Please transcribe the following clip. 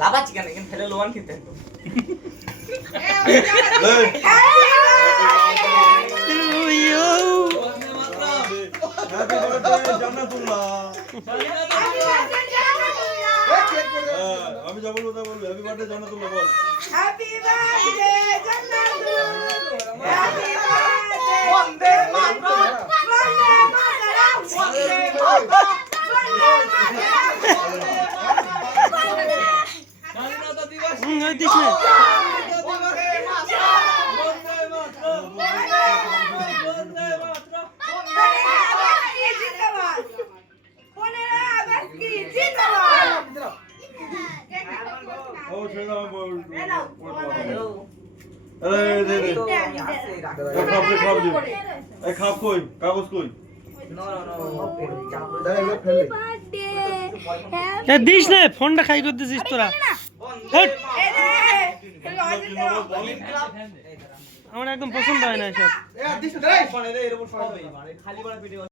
লাভাচ্ছি কেন এখানে ফেলে লোয়ান খেতে আমি যা বলবো তা বলবো হ্যাপি বার্থডে জান্নাতুল্লাহ বল হ্যাপি বার্থডে জান্নাতুল হ্যাপি বার্থডে বন্দে মাতরম বন্দে মাতরম বন্দে মাতরম স্বাধীনতা দিবস ওই দিস না বন্দে মাতরম বন্দে মাতরম 15 আগস্ট কি জিন্দাবাদ ও ছেড়ে বল তো আমি হাসি রাখতে খাপ দে এই খাপ কই কাগজ কই নো এ দিস না ফোনটা খাই করতেছিস তোরা হট আমার একদম পছন্দ হয় না এসব খালি বড় ভিডিও